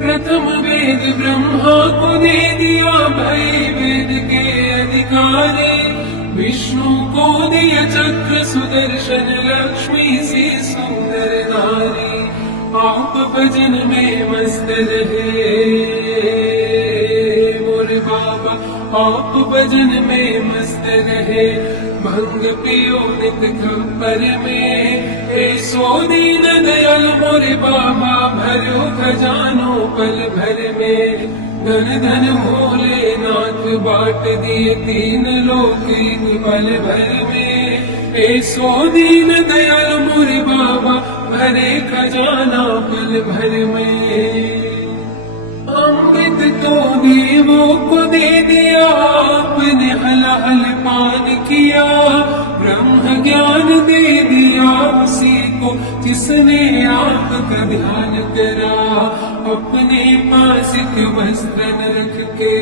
प्रथम वेद ब्रह्मा को दे दिया भई वेद के अधिकारी, विष्णु को दिया चक्र सुदर्शन लक्ष्मी सी सुंदर नारी। आप भजन में मस्त रहे मोरे बाबा, आप भजन में मस्त रहे। भंग पियो नित खप्पर में, सो दीन दयाल मोरे बाबा, भरो खजानो पल भर में। धन धन भोलेनाथ बाट दिए तीन लोक एक पल भर में। सो दीन दयाल मोरे बाबा, भरे खजाना पल भर में। अमृत तो देवों को दे दिया, आपने हलाल पान किया। ब्रह्म ज्ञान दे दिया उसी को जिसने आपका ध्यान करा। अपने पास एक वस्त्र रख के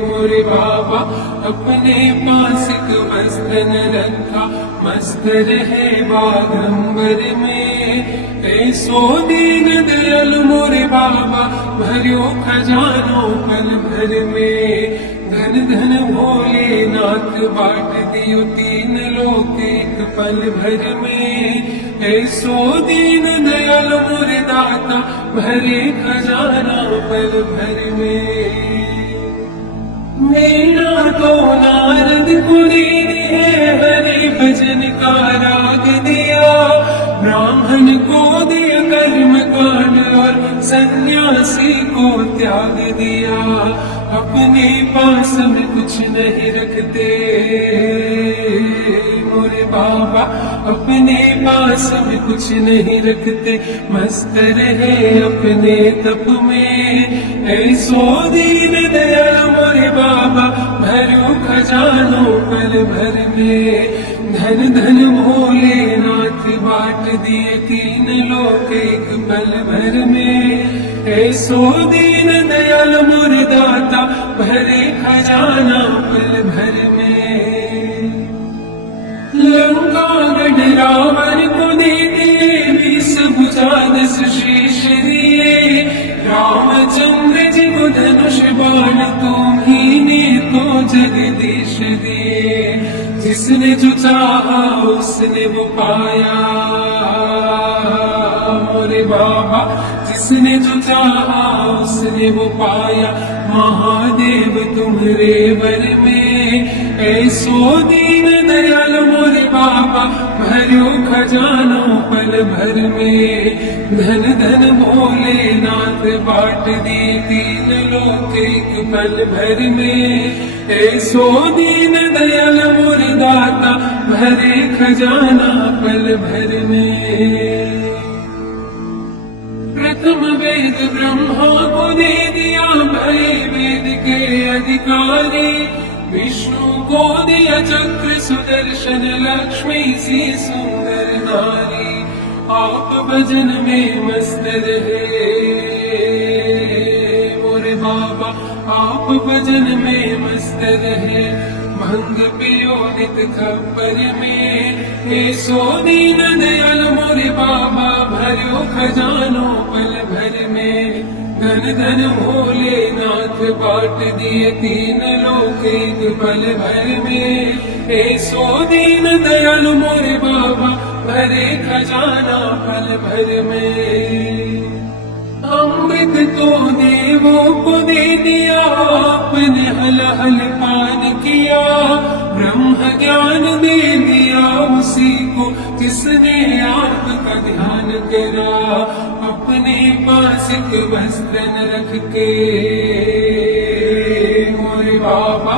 मोरे बाबा, अपने पास एक वस्त्र रखा। मस्त रहे बागंबर में, सो दीन दयाल मोरे बाबा, भरियो खजानो पल भर में। धन धन भोलेनाथ बाट दियो तीन लोक एक पल भर में। सो दीन दयाल मोरे दाता, भरे खजाना पल भर में। मेरा तो नारद को दीनी है, हरे भजन का राग दिया। ब्राह्मण को दिया कर्म कांड और सन्यासी को त्याग दिया। अपने पास में कुछ नहीं रखते मोरे बाबा, अपने पास में कुछ नहीं रखते। मस्त रहे अपने तप में, सो दीन दयाल मोरे बाबा, भरो खजानो पल भर में। धन धन भोलेनाथ बाट दिए तीन लोक एक पल भर में। सो दीन दयाल मोरे दाता, भरे खजाना पल भर में। लंका गढ़ रावण को दे दिए, 20 भुजा 10 शीश दिए। रामचंद्र जी को धनुष बाण तुम्ही ने तो जगदीश दिए। जिसने जो चाहा उसने वो पाया मोरे बाबा, जिसने जो चाहा उसने वो पाया। महादेव तुम्हारे वर में, सो दीन दयाल मोरे बाबा, भरो खजानो पल भर में। धन धन भोलेनाथ बाट दिए तीन लोक एक पल भर में। सो दीन दयाल मोरे दाता, भरे खजाना पल भर में। प्रथम वेद ब्रह्मा को दे दिया भई वेद के अधिकारी, विष्णु को दिया चक्र सुदर्शन लक्ष्मी सी सुंदर नारी। आप भजन में मस्त रहे मोरे बाबा, आप भजन में मस्त रहे। भंग पियो नित खप्पर में, सो दीन दयाल मोरे बाबा, भरो खजानो पल भर में। धन धन भोलेनाथ बाट दिए तीन लोक एक पल भर में। सो दीन दयाल मोरे बाबा, भरे खजाना पल भर में। अमृत तो देवों को दे दिया, आपने हलाल पान किया। ब्रह्म ज्ञान दे दिया उसी को जिसने आपका ध्यान करा। अपने पास एक वस्त्र रख के मोरे बाबा,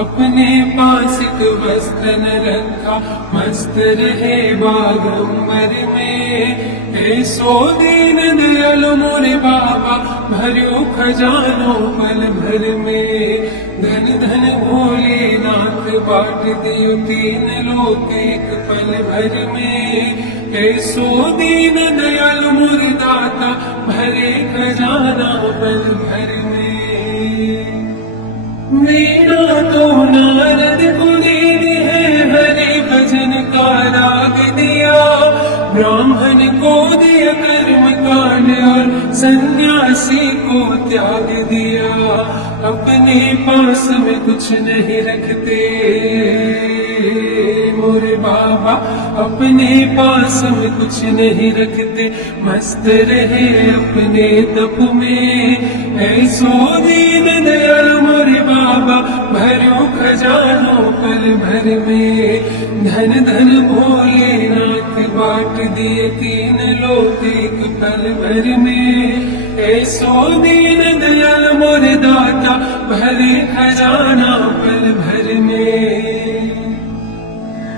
अपने पास एक वस्त्र रखा। मस्त रहे बागंबर में, सो दीन दयाल मोरे बाबा, भरो खजानो पल भर में। धन धन भोलेनाथ बाट दियो तीन लोक एक पल भर में। सो दीन दयाल मोरे दाता, भरे खजाना पल भर में। मेरा तो नारद को दीनी है, हरे भजन का राग दिया। ब्राह्मण को दिया कर्म कांड और सन्यासी को त्याग दिया, अपने पास में कुछ नहीं रखते मोरे बाबा, अपने पास में कुछ नहीं रखते, मस्त रहे अपने तप में। ऐसो दीन दयाल मोरे बाबा, भरो खजानो पल भर में। धन धन भोलेनाथ बांट दिए तीन लोक एक पल भर में। ऐसो दीन दयाल मोरे दाता, भरे खजाना पल भर में।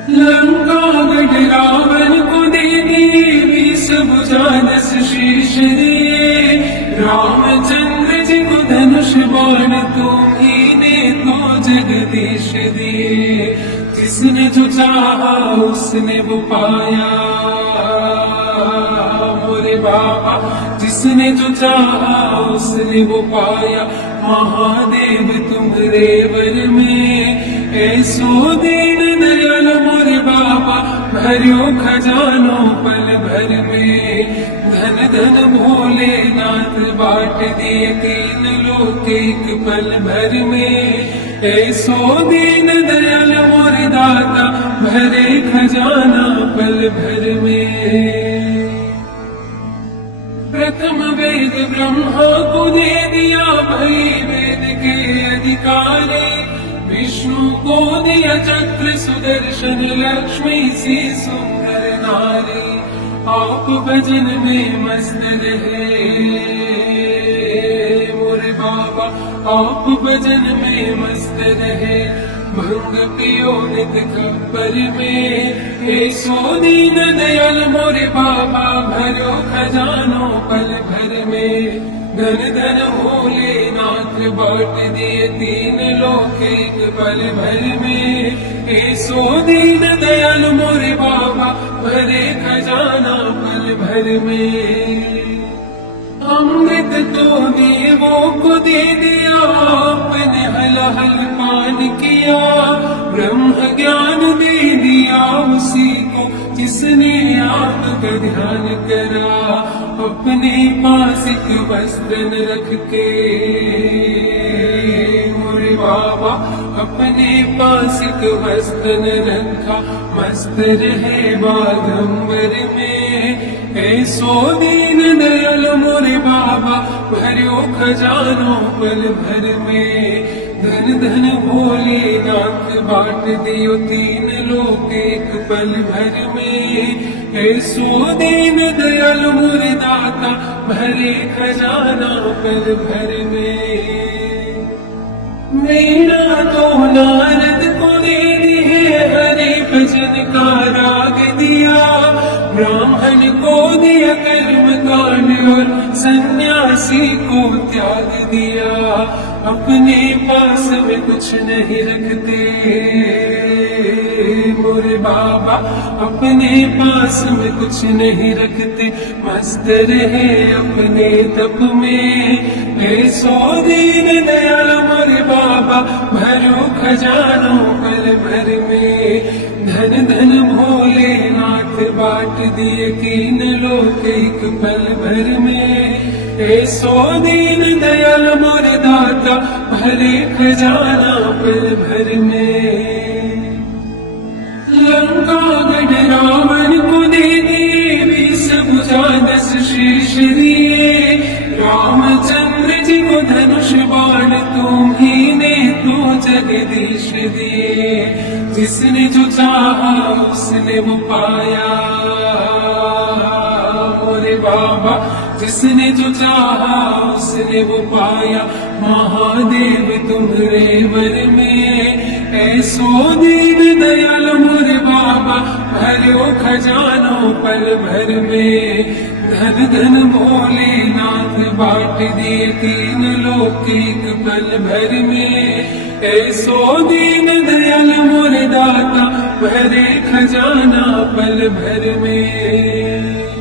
लंका गढ़ रावण को दे दिए 20 भुजा 10 शीश दिए। रामचंद्र जी को धनुष बाण तुम्ही तो जगदीश दिए। जिसने जो चाहा उसने वो पाया मोरे बाबा, जिसने जो चाहा उसने वो पाया। महादेव तुम्हारे वर में, ऐसो दीन दयाल मोरे बाबा, भरियो खजानो पल भर में। धन धन भोलेनाथ बांट दिए तीन लोक एक पल भर में। ऐसो दीन दयाल मोरे दाता, भरे खजाना पल भर में। प्रथम वेद ब्रह्मा को दे दिया, भई वेद के अधिकारी। विष्णु को दिया चक्र सुदर्शन, लक्ष्मी सी सुंदर नारी। आप भजन में मस्त रहे मोरे बाबा, आप भजन में मस्त रहे। भंग पियो नित खबर में। ऐसो दीन दयाल मोरे बाबा, भरो खजानो पल भर में। धन धन भोलेनाथ बांट दिए तीन लोक एक पल भर में। ऐसो दीन दयाल मोरे बाबा, भरे खजाना पल भर में। अमृत तो देवों को दे दिया, आपने हलाहल पान किया। ब्रह्म ज्ञान दे दिया उसी को, जिसने आपका ध्यान करा। अपने पास एक वस्त्र न रख के मोरे बाबा, अपने पास एक वस्त्र न रखा। मस्त रहे बागंबर में। ऐसो दीन दयाल मोरे बाबा, भरियो खजानो पल भर में। धन धन भोलेनाथ बांट दियो तीन लोक एक पल भर में। ऐसो दीन दयाल मोरे दाता, भरे खजाना पल भर में। मीरा तो नारद को दे दी है, हरे भजन का राग दिया। ब्राह्मण को दिया कर्म कांड, और सन्यासी को त्याग दिया। अपने पास में कुछ नहीं रखते मोरे बाबा, अपने पास में कुछ नहीं रखते। मस्त रहे अपने तप में। ऐसो दीन दयाल मोरे बाबा, भरो खजानो पल भर में। धन धन भोलेनाथ बांट दिए तीन लोक एक पल भर में। ऐसो दीन दयाल मोरे दाता, भरे खजाना पल भर में। लंका गढ़ रावण को दे दिए 20 भुजा 10 शीश दिए। रामचंद्र जी को धनुष बाण तुम्ही तो जगदीश दिए। जिसने जो चाहा उसने वो पाया मोरे बाबा, जिसने जो चाहा उसने वो पाया। महादेव तुम्हारे वर में। ऐसो दीन दयाल मोरे बाबा, भरो खजानो पल भर में। धन धन भोलेनाथ बांट दिए तीन लोक एक पल भर में। ऐसो दीन दयाल मोरे दाता, भरे खजाना पल भर में।